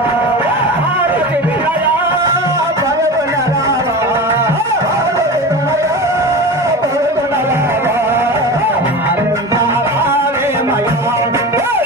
भारे मया